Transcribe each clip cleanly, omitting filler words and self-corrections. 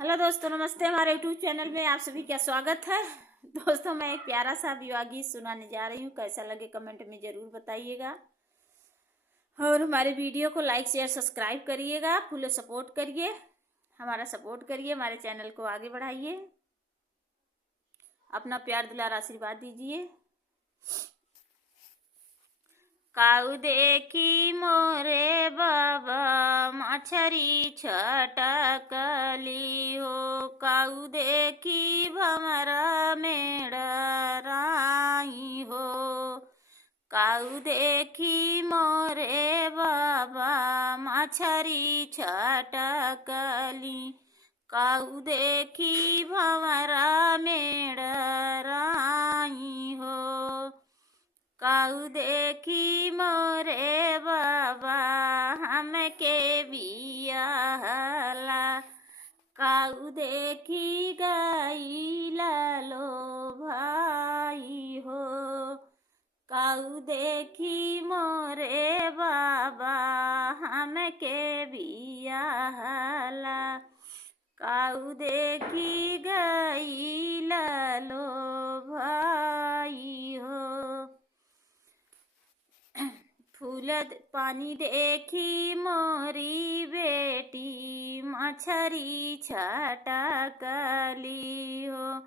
Hello दोस्तों, नमस्ते। हमारे यूट्यूब चैनल में आप सभी का स्वागत है। दोस्तों, मैं एक प्यारा सा विवाह गीत सुनाने जा रही हूँ। कैसा लगे कमेंट में ज़रूर बताइएगा और हमारे वीडियो को लाइक शेयर सब्सक्राइब करिएगा। फुल सपोर्ट करिए, हमारा सपोर्ट करिए, हमारे चैनल को आगे बढ़ाइए, अपना प्यार दुलार आशीर्वाद दीजिए। काऊ देखी मोरे बाबा मछरी छटकली हो, काऊ देखी भमरा मेड़राई हो, काऊ देखी मोरे बाबा मछरी छटकली, काऊ देखी भमरा मेड़राई हो, काऊ देखी मोरे बाबा हमके बियाहला, काऊ देखी गईला लो भाई हो, काऊ देखी मोरे बाबा हमके बियाहला, काऊ देखी गईला लो भाई हो। फूल पानी देखी मोरी बेटी मछरी छटकली हो,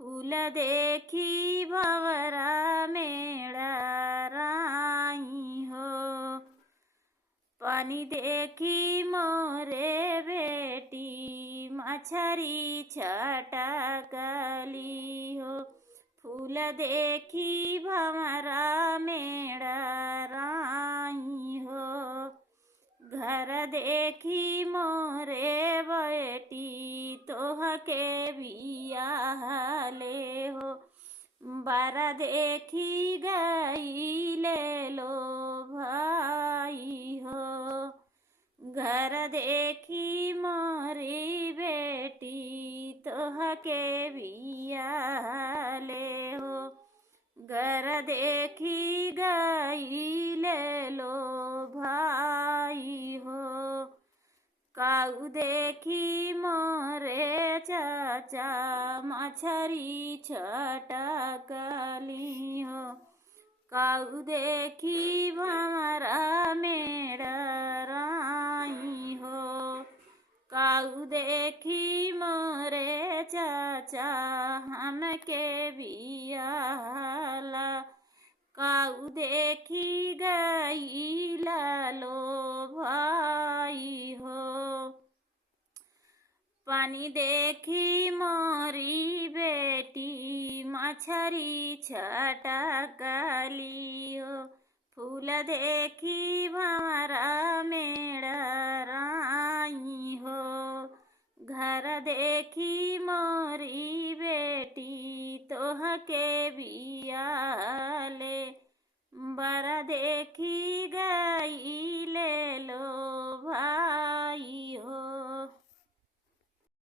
फूल देखी भंवरा मेड़राई हो, पानी देखी मोरे बेटी मछरी छटकली हो, फूल देखी भंवरा मेड़राई हो, घर देखी मोरे बेटी तोहके बियाहले हो, बर देखी गई ले लो भाई हो, घर देखी मोरी बेटी तोहके बियाहले हो, घर देखी गई ले लो भाई हो, काऊ देखी मोरे चाचा मछरी छटकली हो, काऊ देखी भंवरा मेड़राई हो, काऊ देखी मोरे चाचा हमके बियाहला, काऊ देखी गईला लो भाई हो, पानी देखी मोरी बेटी मछरी छटकली हो, फूल देखी भंवरा मेड़राई हो, घर देखी मोरी बेटी तोहके बियाहले, बर देखी गई